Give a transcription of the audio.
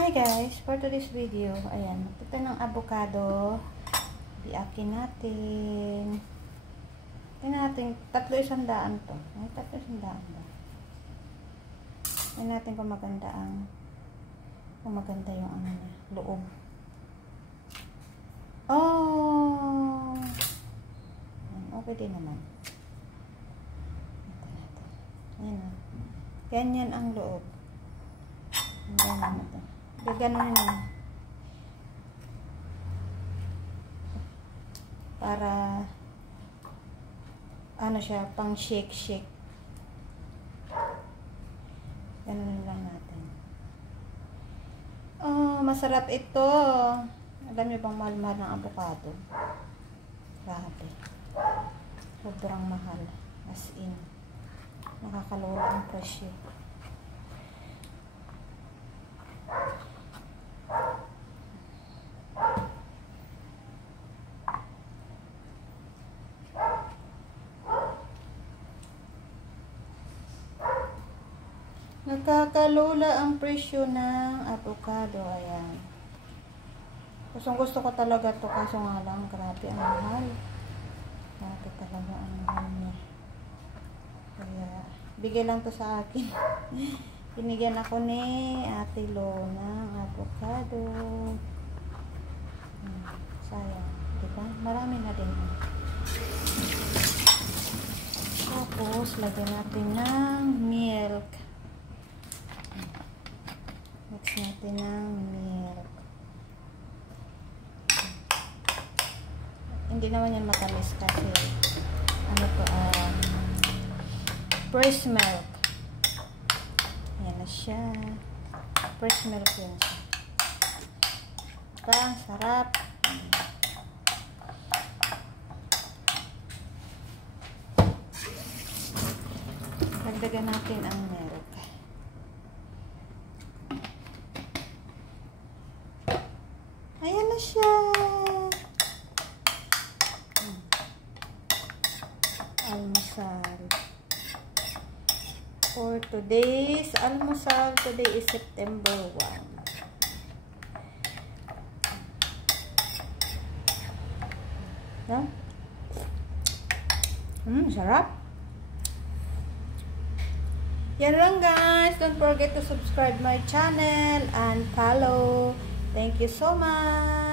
Hi guys, for today's video, ayan, ito ng avocado. Biakin natin. Tingnan natin, 300 to. Ay, 300 ba? Tingnan natin kung maganda yung ano niya, loob. Oh! Okay din naman. Ito natin. Ayan na. Ganyan ang loob. Ganyan na ito. Gaganon yun. Para ano siya, pang shake. Ganun lang natin. Oh, masarap ito. Alam niyo bang mahal-mahal ng avocado? Grabe. Sobrang mahal. As in. Nakakalola ang presyo. Nakakalola ang presyo ng avocado. Ayan. Gusto ko talaga to, kaso nga lang, grabe ang mahal. Grabe talaga ang mahal niya. Kaya, bigay lang to sa akin. Binigyan ako ni Ate Lo ng avocado. Sayang. Diba? Marami na din. Tapos, lagyan natin ng milk. Mix natin ng milk. Hindi naman yan matamis kasi ano to, fresh milk. Ayan na siya. Fresh milk yun siya. Ang sarap. Dagdagan natin ang milk. Ayan na siya. Almusal. For today's almusal, today is September 1. Yeah? Sarap. Yan lang guys. Don't forget to subscribe my channel and follow. Thank you so much.